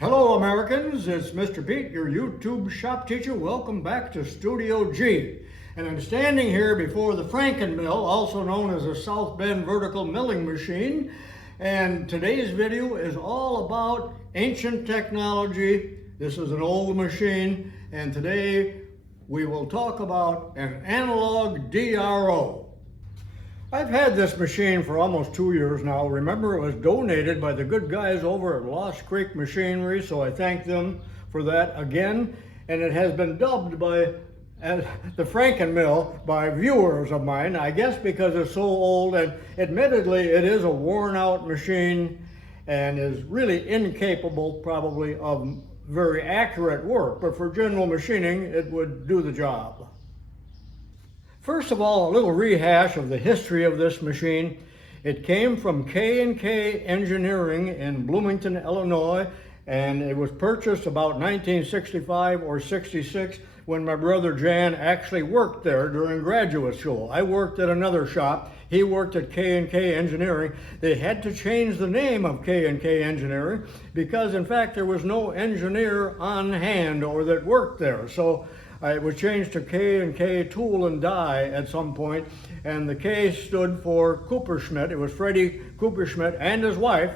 Hello Americans, it's Mr. Pete, your YouTube shop teacher. Welcome back to Studio G. And I'm standing here before the Franken mill, also known as a South Bend vertical milling machine. And today's video is all about ancient technology. This is an old machine, and today we will talk about an analog DRO. I've had this machine for almost 2 years now. Remember, it was donated by the good guys over at Lost Creek Machinery, so I thank them for that again. And it has been dubbed by the Franken mill by viewers of mine, I guess because it's so old, and admittedly it is a worn out machine and is really incapable probably of very accurate work, but for general machining it would do the job. First of all, a little rehash of the history of this machine. It came from K&K Engineering in Bloomington, Illinois, and it was purchased about 1965 or 66 when my brother Jan actually worked there during graduate school. I worked at another shop. He worked at K&K Engineering. They had to change the name of K&K Engineering because, in fact, there was no engineer on hand or that worked there. So it was changed to K&K Tool and Die at some point, and the K stood for Cooperschmidt. It was Freddie Cooperschmidt and his wife,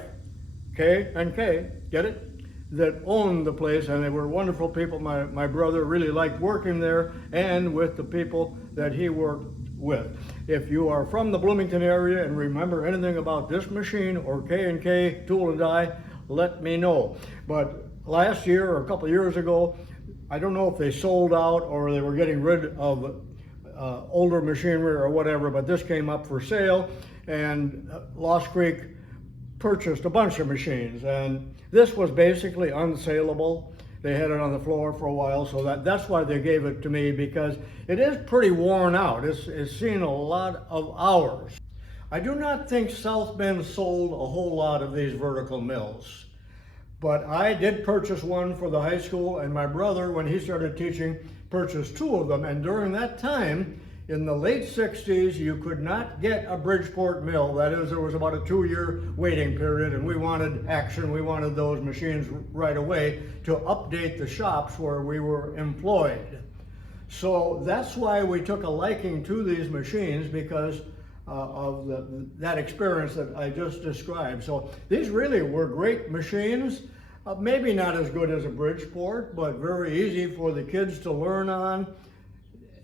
K&K, get it? That owned the place, and they were wonderful people. My brother really liked working there and with the people that he worked with. If you are from the Bloomington area and remember anything about this machine or K&K Tool and Die, let me know. But last year or a couple of years ago, I don't know if they sold out or they were getting rid of older machinery or whatever, but this came up for sale, and Lost Creek purchased a bunch of machines, and this was basically unsaleable. They had it on the floor for a while, so that's why they gave it to me, because it is pretty worn out. It's seen a lot of hours. I do not think South Bend sold a whole lot of these vertical mills, but I did purchase one for the high school, and my brother, when he started teaching, purchased two of them. And during that time, in the late 60s, you could not get a Bridgeport mill. That is, there was about a 2-year waiting period, and we wanted action. We wanted those machines right away to update the shops where we were employed. So that's why we took a liking to these machines, because of that experience that I just described. So these really were great machines. Maybe not as good as a Bridgeport, but very easy for the kids to learn on.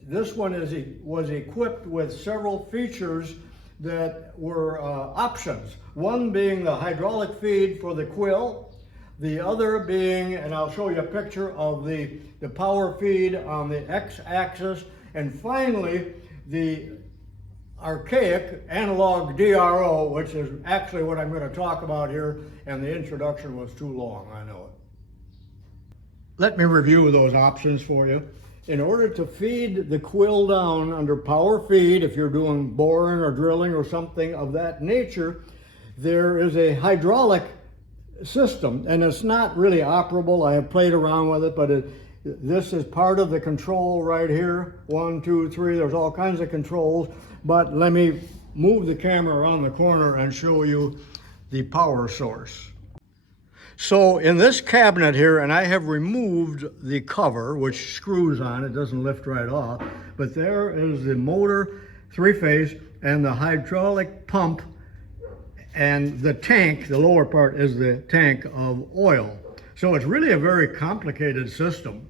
This one was equipped with several features that were options. One being the hydraulic feed for the quill, the other being, and I'll show you a picture of the power feed on the x-axis, and finally the archaic analog DRO, which is actually what I'm going to talk about here, and the introduction was too long, I know it. Let me review those options for you. In order to feed the quill down under power feed, if you're doing boring or drilling or something of that nature, there is a hydraulic system, and it's not really operable. I have played around with it, but this is part of the control right here. 1, 2, 3, there's all kinds of controls, but let me move the camera around the corner and show you the power source. So in this cabinet here, and I have removed the cover, which screws on, it doesn't lift right off, but there is the motor, 3-phase, and the hydraulic pump, and the tank, the lower part is the tank of oil. So it's really a very complicated system.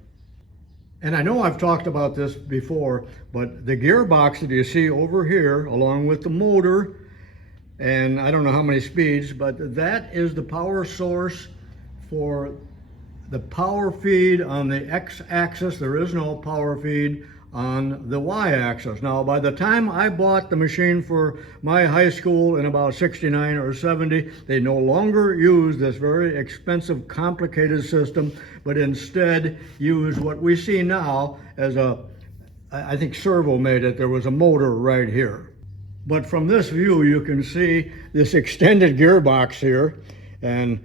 And I know I've talked about this before, but the gearbox that you see over here, along with the motor, and I don't know how many speeds, but that is the power source for the power feed on the x-axis. There is no power feed on the y-axis. Now, by the time I bought the machine for my high school in about 69 or 70, they no longer use this very expensive, complicated system, but instead use what we see now as I think Servo made it. There was a motor right here. But from this view, you can see this extended gearbox here, and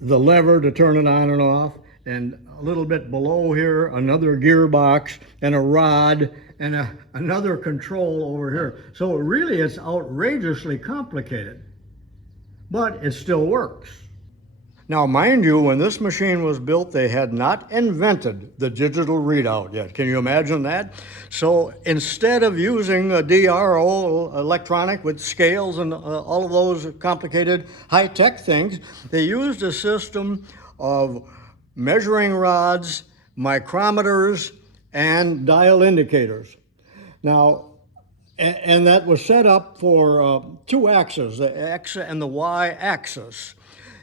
the lever to turn it on and off, and a little bit below here, another gearbox and a rod and another control over here. So really it's outrageously complicated, but it still works. Now, mind you, when this machine was built, they had not invented the digital readout yet. Can you imagine that? So instead of using a DRO electronic with scales and all of those complicated high-tech things, they used a system of measuring rods, micrometers, and dial indicators. Now, and that was set up for two axes, the X and the Y axis.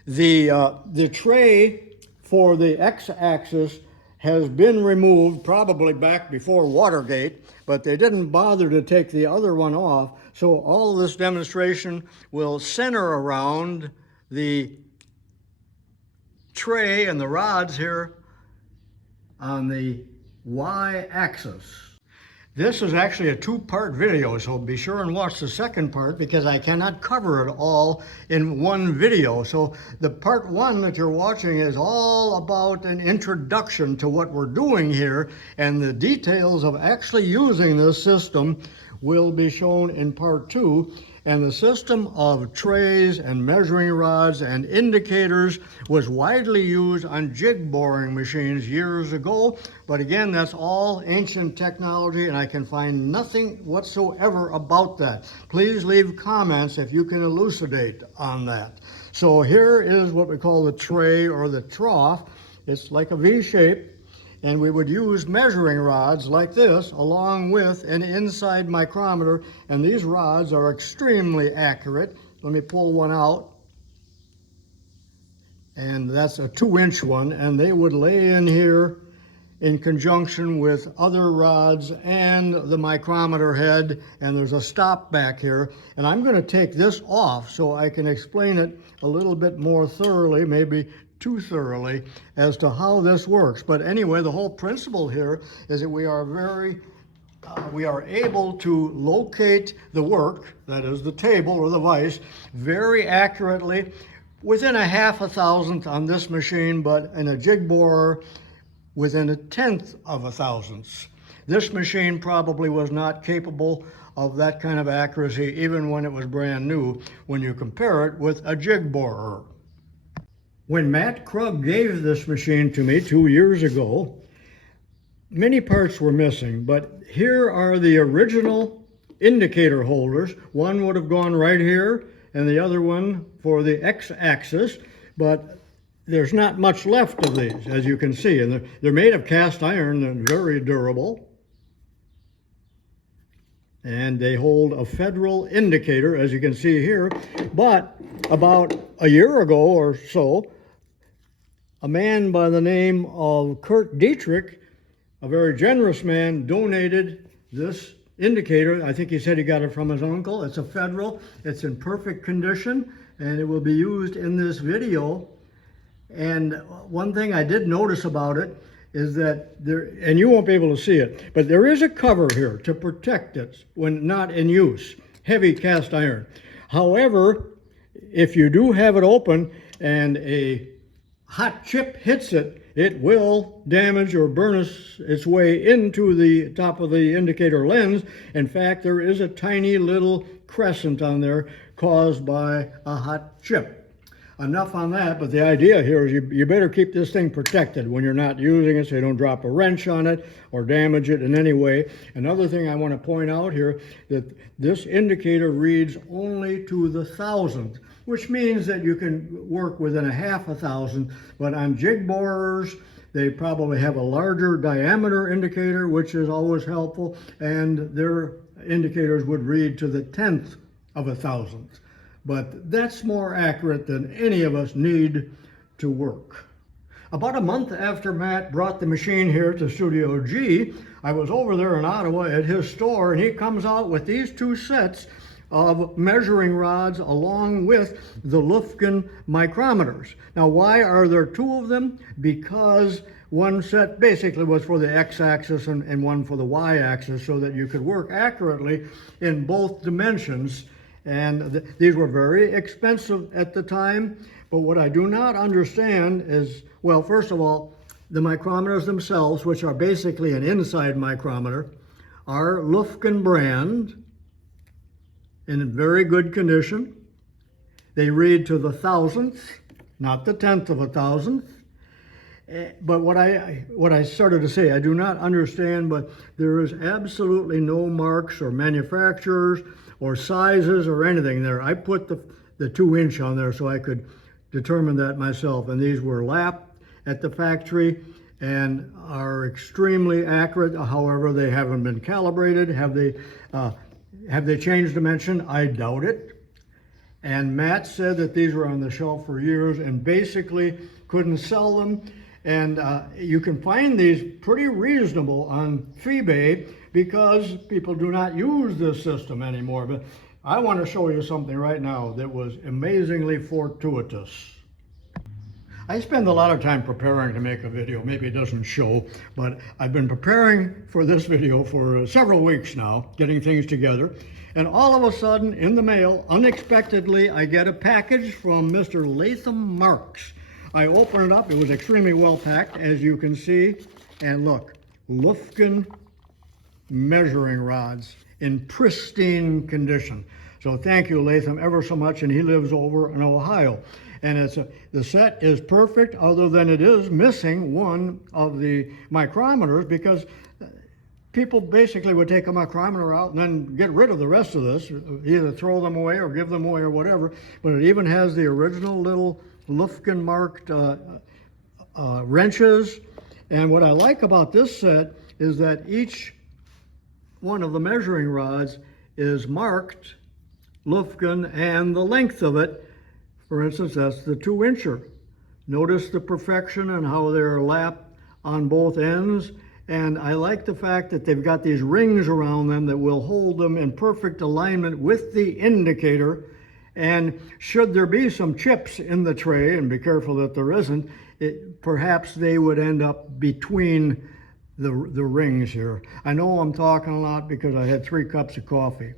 The tray for the X-axis has been removed probably back before Watergate, but they didn't bother to take the other one off. So all of this demonstration will center around the tray and the rods here on the Y-axis. This is actually a two-part video, so be sure and watch the second part because I cannot cover it all in one video. So the part one that you're watching is all about an introduction to what we're doing here, and the details of actually using this system will be shown in part two. And the system of trays and measuring rods and indicators was widely used on jig boring machines years ago. But again, that's all ancient technology, and I can find nothing whatsoever about that. Please leave comments if you can elucidate on that. So here is what we call the tray or the trough. It's like a V shape. And we would use measuring rods like this along with an inside micrometer, and these rods are extremely accurate. Let me pull one out, and that's a 2-inch one, and they would lay in here in conjunction with other rods and the micrometer head, and there's a stop back here. And I'm going to take this off so I can explain it a little bit more thoroughly, maybe too thoroughly, as to how this works. But anyway, the whole principle here is that we are able to locate the work, that is the table or the vise, very accurately within a 0.5 on this machine, but in a jig borer within a 1/10 of a thousandth. This machine probably was not capable of that kind of accuracy even when it was brand new when you compare it with a jig borer. When Matt Krug gave this machine to me 2 years ago, many parts were missing, but here are the original indicator holders. One would have gone right here and the other one for the X-axis, but there's not much left of these, as you can see, and they're made of cast iron and very durable. And they hold a federal indicator, as you can see here. But about a year ago or so, a man by the name of Kurt Dietrich, a very generous man, donated this indicator. I think he said he got it from his uncle. It's a federal, it's in perfect condition, and it will be used in this video. And one thing I did notice about it is that there, and you won't be able to see it, but there is a cover here to protect it when not in use, heavy cast iron. However, if you do have it open and a hot chip hits it, it will damage or burn its way into the top of the indicator lens. In fact, there is a tiny little crescent on there caused by a hot chip. Enough on that, but the idea here is you better keep this thing protected when you're not using it so you don't drop a wrench on it or damage it in any way. Another thing I want to point out here, that this indicator reads only to the thousandth, which means that you can work within a 0.5 but on jig borers, they probably have a larger diameter indicator, which is always helpful, and their indicators would read to the 1/10 of a thousandth. But that's more accurate than any of us need to work. About a month after Matt brought the machine here to Studio G, I was over there in Ottawa at his store, and he comes out with these two sets of measuring rods along with the Lufkin micrometers. Now, why are there two of them? Because one set basically was for the X-axis and one for the Y-axis, so that you could work accurately in both dimensions. And these were very expensive at the time, but what I do not understand is, well, first of all, the micrometers themselves, which are basically an inside micrometer, are Lufkin brand in very good condition. They read to the thousandth, not the 10th of a thousandth. But what I started to say, I do not understand, but there is absolutely no marks or manufacturers or sizes or anything there. I put the 2-inch on there so I could determine that myself, and these were lapped at the factory and are extremely accurate. However, they haven't been calibrated. Have they changed dimension? I doubt it. And Matt said that these were on the shelf for years and basically couldn't sell them. And you can find these pretty reasonable on eBay because people do not use this system anymore. But I want to show you something right now that was amazingly fortuitous. I spend a lot of time preparing to make a video. Maybe it doesn't show, but I've been preparing for this video for several weeks now, getting things together. And all of a sudden, in the mail, unexpectedly, I get a package from Mr. Latham Marks. I open it up. It was extremely well packed, as you can see. And look, Lufkin measuring rods in pristine condition. So thank you, Latham, ever so much. And he lives over in Ohio. And the set is perfect, other than it is missing one of the micrometers, because people basically would take a micrometer out and then get rid of the rest of this, either throw them away or give them away or whatever. But it even has the original little Lufkin marked wrenches. And what I like about this set is that each one of the measuring rods is marked Lufkin and the length of it. For instance, that's the 2-incher. Notice the perfection and how they're lapped on both ends. And I like the fact that they've got these rings around them that will hold them in perfect alignment with the indicator. And should there be some chips in the tray, and be careful that there isn't, perhaps they would end up between the rings here. I know I'm talking a lot because I had 3 cups of coffee.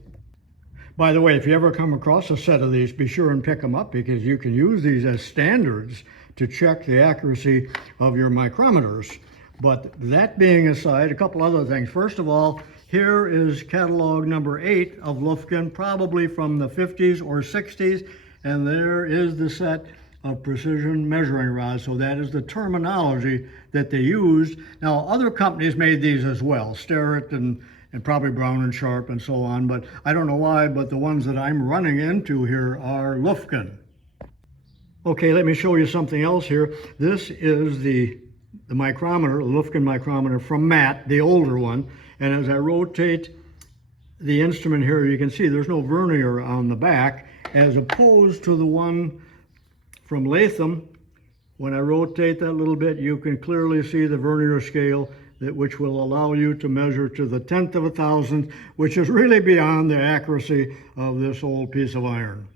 By the way, if you ever come across a set of these, be sure and pick them up, because you can use these as standards to check the accuracy of your micrometers. But that being aside, a couple other things. First of all, here is catalog number 8 of Lufkin, probably from the 50s or 60s, and there is the set of precision measuring rods. So that is the terminology that they used. Now, other companies made these as well, Starrett and probably Brown and Sharp and so on, but I don't know why, but the ones that I'm running into here are Lufkin. Okay, let me show you something else here. This is the micrometer, the Lufkin micrometer from Matt, the older one. And as I rotate the instrument here, you can see there's no vernier on the back, as opposed to the one from Latham. When I rotate that a little bit, you can clearly see the vernier scale, which will allow you to measure to the 10th of a thousandth, which is really beyond the accuracy of this old piece of iron.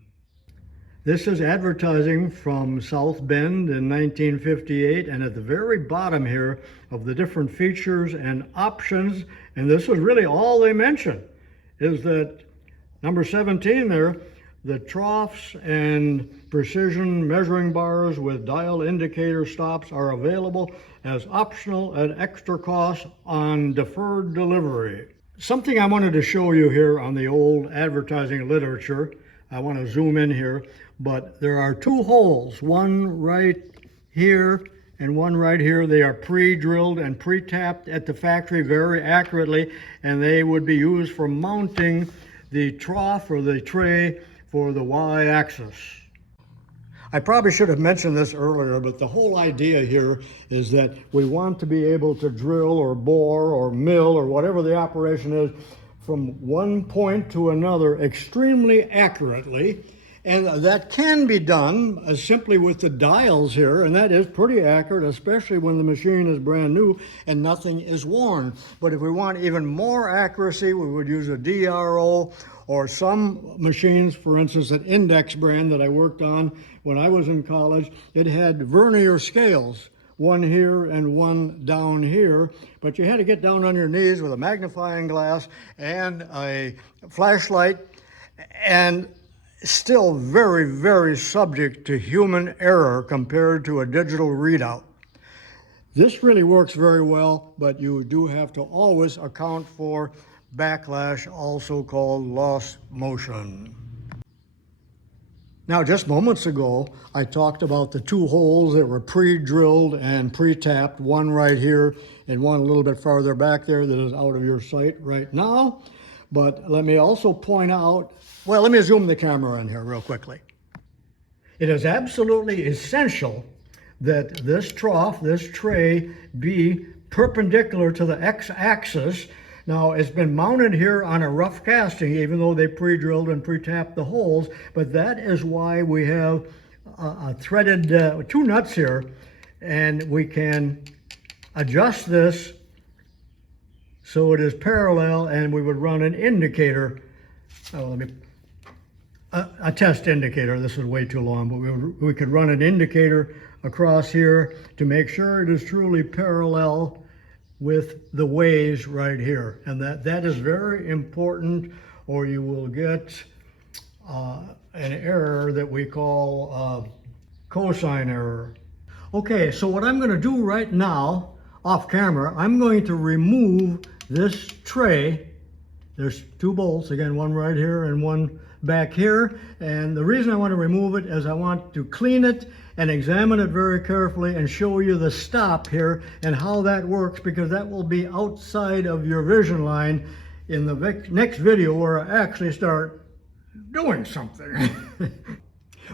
This is advertising from South Bend in 1958, and at the very bottom here of the different features and options, and this is really all they mention, is that number 17 there, the troughs and precision measuring bars with dial indicator stops are available as optional at extra cost on deferred delivery. Something I wanted to show you here on the old advertising literature, I want to zoom in here, but there are 2 holes, one right here and one right here. They are pre-drilled and pre-tapped at the factory very accurately, and they would be used for mounting the trough or the tray for the Y-axis. I probably should have mentioned this earlier, but the whole idea here is that we want to be able to drill or bore or mill or whatever the operation is from one point to another extremely accurately. And that can be done simply with the dials here, and that is pretty accurate, especially when the machine is brand new and nothing is worn. But if we want even more accuracy, we would use a DRO, or some machines, for instance, an Index brand that I worked on when I was in college, it had vernier scales, one here and one down here, but you had to get down on your knees with a magnifying glass and a flashlight, and still very, very subject to human error compared to a digital readout. This really works very well, but you do have to always account for backlash, also called lost motion. Now, just moments ago, I talked about the two holes that were pre-drilled and pre-tapped, one right here and one a little bit farther back there that is out of your sight right now. But let me also point out, well, let me zoom the camera in here real quickly. It is absolutely essential that this trough, this tray, be perpendicular to the x-axis. Now, it's been mounted here on a rough casting, even though they pre-drilled and pre-tapped the holes, but that is why we have a threaded two nuts here, and we can adjust this so it is parallel, and we would run an indicator. A test indicator. This is way too long, but we could run an indicator across here to make sure it is truly parallel with the ways right here. And that is very important, or you will get an error that we call cosine error. Okay, so what I'm going to do right now, off camera, I'm going to remove this tray. There's two bolts, again, one right here and one back here. And the reason I want to remove it is I want to clean it and examine it very carefully and show you the stop here and how that works, because that will be outside of your vision line in the next video where I actually start doing something.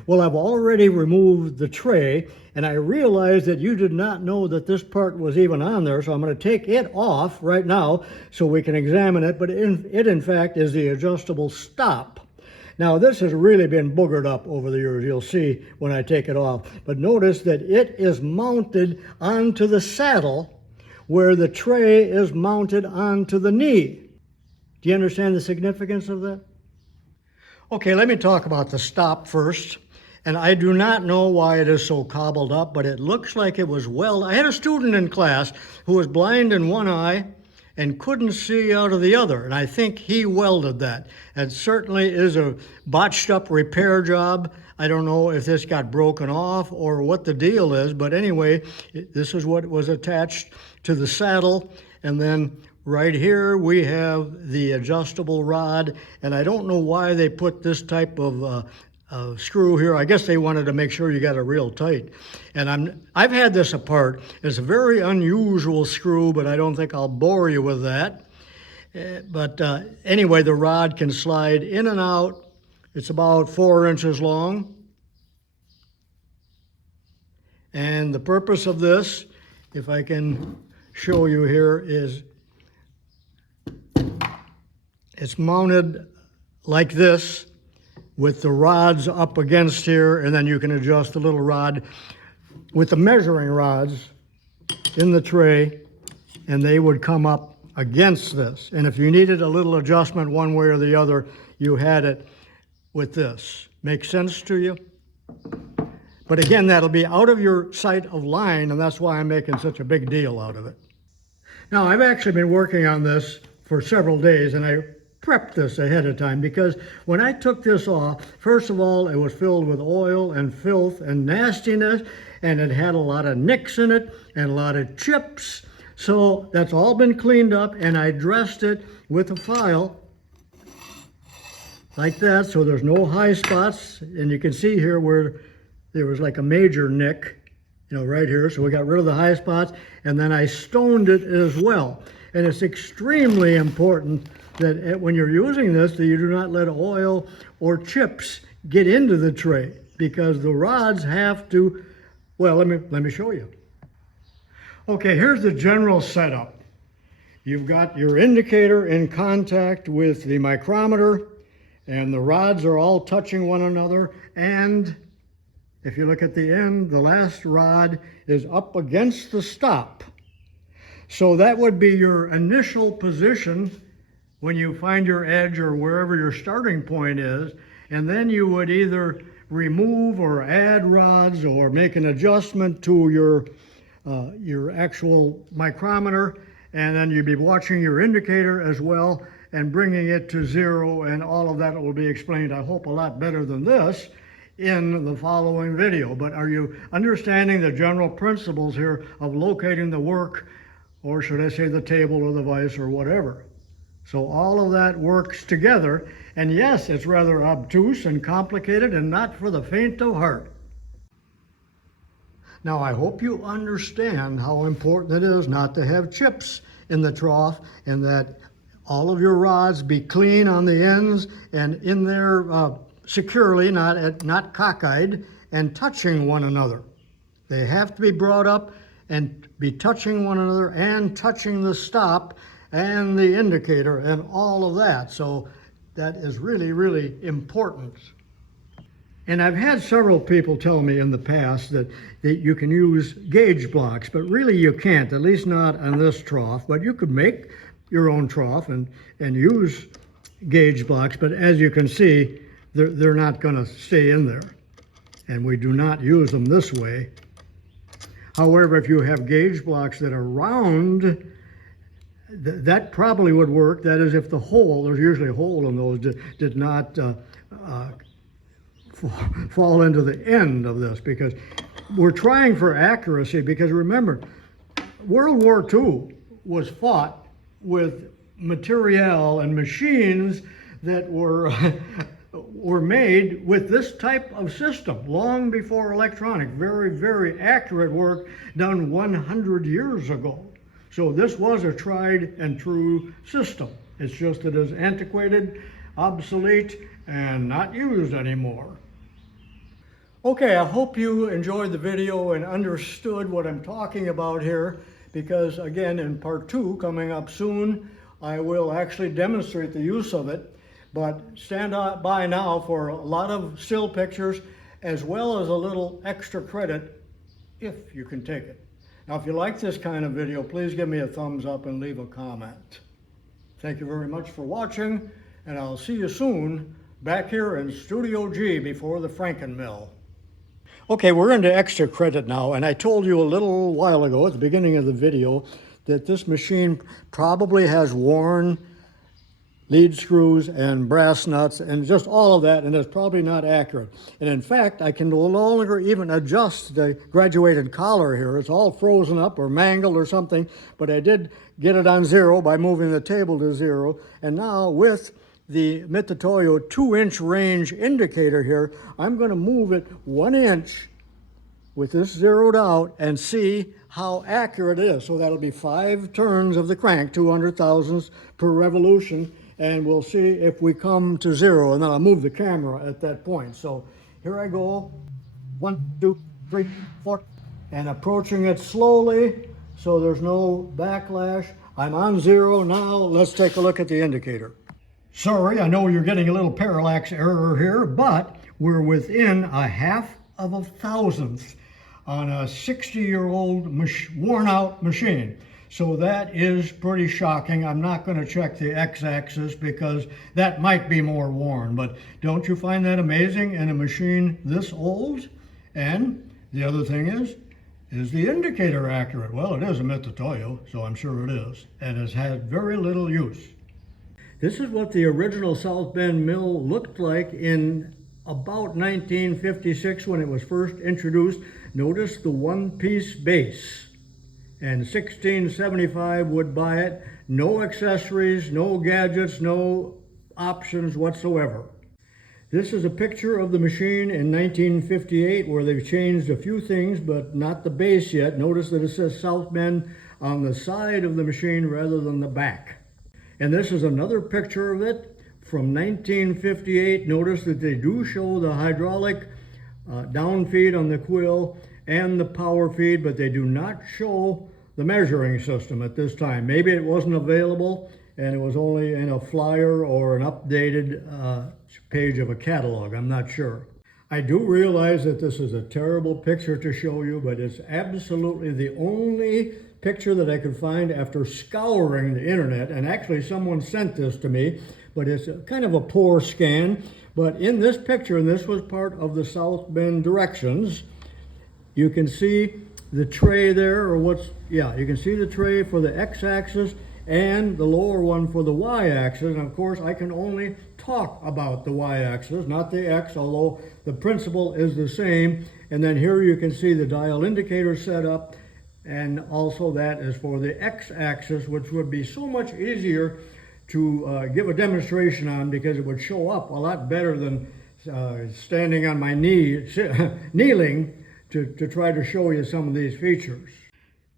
Well, I've already removed the tray, and I realized that you did not know that this part was even on there, so I'm going to take it off right now so we can examine it. But it in fact is the adjustable stop. Now, this has really been boogered up over the years, you'll see when I take it off. But notice that it is mounted onto the saddle where the tray is mounted onto the knee. Do you understand the significance of that? Okay, let me talk about the stop first. And I do not know why it is so cobbled up, but it looks like it was I had a student in class who was blind in one eye and couldn't see out of the other, and I think he welded that. It certainly is a botched up repair job. I don't know if this got broken off or what the deal is, but anyway, this is what was attached to the saddle. And then right here we have the adjustable rod, and I don't know why they put this type of screw here. I guess they wanted to make sure you got it real tight. And I've had this apart. It's a very unusual screw, but I don't think I'll bore you with that. But anyway, the rod can slide in and out. It's about 4 inches long. And the purpose of this, if I can show you here, is it's mounted like this, with the rods up against here, and then you can adjust the little rod with the measuring rods in the tray, and they would come up against this. And if you needed a little adjustment one way or the other, you had it with this. Make sense to you? But again, that'll be out of your sight of line, and that's why I'm making such a big deal out of it. Now, I've actually been working on this for several days, and I prepped this ahead of time, because when I took this off, first of all, it was filled with oil and filth and nastiness, and it had a lot of nicks in it and a lot of chips. So that's all been cleaned up, and I dressed it with a file like that, so there's no high spots. And you can see here where there was like a major nick, right here. So we got rid of the high spots, and then I stoned it as well. And it's extremely important that when you're using this, that you do not let oil or chips get into the tray, because the rods have to, well, let me show you. Okay, here's the general setup. You've got your indicator in contact with the micrometer, and the rods are all touching one another. And if you look at the end, the last rod is up against the stop. So that would be your initial position when you find your edge or wherever your starting point is, and then you would either remove or add rods or make an adjustment to your actual micrometer, and then you'd be watching your indicator as well and bringing it to 0, and all of that will be explained, I hope, a lot better than this in the following video. But are you understanding the general principles here of locating the work, or should I say the table or the vise or whatever? So all of that works together. And yes, it's rather obtuse and complicated and not for the faint of heart. Now, I hope you understand how important it is not to have chips in the trough, and that all of your rods be clean on the ends and in there securely, not cockeyed and touching one another. They have to be brought up and be touching one another and touching the stop and the indicator and all of that. So that is really, really important. And I've had several people tell me in the past that you can use gauge blocks, but really you can't, at least not on this trough. But you could make your own trough and use gauge blocks, but as you can see, they're not going to stay in there. And we do not use them this way. However, if you have gauge blocks that are round, that probably would work. That is, if the hole, there's usually a hole in those, did not fall into the end of this, because we're trying for accuracy. Because remember, World War II was fought with material and machines that were made with this type of system long before electronic. Very, very accurate work done 100 years ago. So this was a tried and true system. It's just that it is antiquated, obsolete, and not used anymore. Okay, I hope you enjoyed the video and understood what I'm talking about here, because again, in part 2 coming up soon, I will actually demonstrate the use of it. But stand by now for a lot of still pictures, as well as a little extra credit if you can take it. Now, if you like this kind of video, please give me a thumbs up and leave a comment. Thank you very much for watching, and I'll see you soon back here in Studio G before the Franken Mill. Okay, we're into extra credit now, and I told you a little while ago at the beginning of the video that this machine probably has worn lead screws and brass nuts and just all of that, and it's probably not accurate. And in fact, I can no longer even adjust the graduated collar here. It's all frozen up or mangled or something, but I did get it on 0 by moving the table to 0. And now with the Mitutoyo 2-inch range indicator here, I'm going to move it 1 inch with this zeroed out and see how accurate it is. So that'll be 5 turns of the crank, 200 thousandths per revolution, and we'll see if we come to 0, and then I'll move the camera at that point. So here I go, 1, 2, 3, 4, and approaching it slowly so there's no backlash. I'm on 0 now. Let's take a look at the indicator. Sorry, I know you're getting a little parallax error here, but we're within a 0.5 thousandth on a 60-year-old worn-out machine. So that is pretty shocking. I'm not going to check the x-axis because that might be more worn, but don't you find that amazing in a machine this old? And the other thing is the indicator accurate? Well, it is a Mitutoyo, so I'm sure it is, and has had very little use. This is what the original South Bend mill looked like in about 1956 when it was first introduced. Notice the one-piece base. And 1675 would buy it. No accessories, no gadgets, no options whatsoever. This is a picture of the machine in 1958 where they've changed a few things, but not the base yet. Notice that it says South Bend on the side of the machine rather than the back. And this is another picture of it from 1958. Notice that they do show the hydraulic down feed on the quill and the power feed, but they do not show the measuring system at this time. Maybe it wasn't available and it was only in a flyer or an updated page of a catalog. I'm not sure. I do realize that this is a terrible picture to show you, but it's absolutely the only picture that I could find after scouring the internet. And actually someone sent this to me, but it's kind of a poor scan. But in this picture, and this was part of the South Bend directions, you can see the tray there, or you can see the tray for the x-axis and the lower one for the y-axis. And of course, I can only talk about the y-axis, not the x, although the principle is the same. And then here you can see the dial indicator set up, and also that is for the x-axis, which would be so much easier to give a demonstration on, because it would show up a lot better than standing on my knee, kneeling to try to show you some of these features.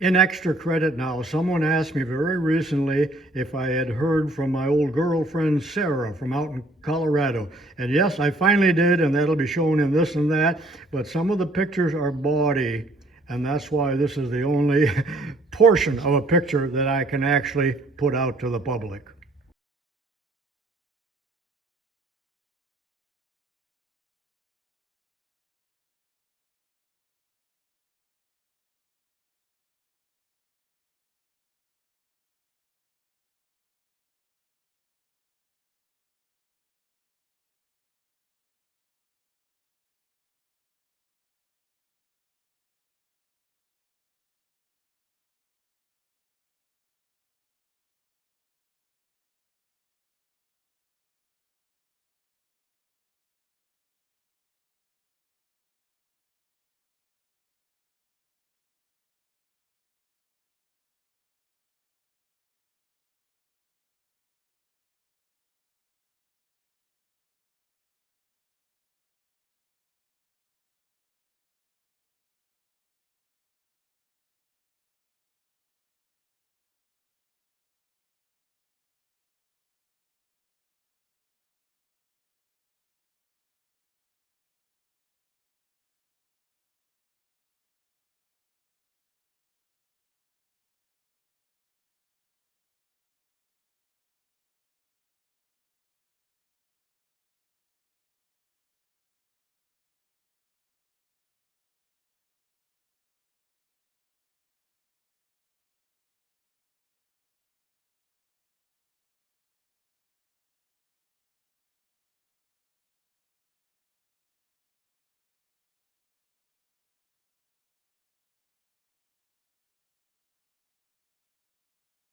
In extra credit now, someone asked me very recently if I had heard from my old girlfriend Sarah from out in Colorado. And yes, I finally did, and that'll be shown in this and that. But some of the pictures are bawdy, and that's why this is the only portion of a picture that I can actually put out to the public.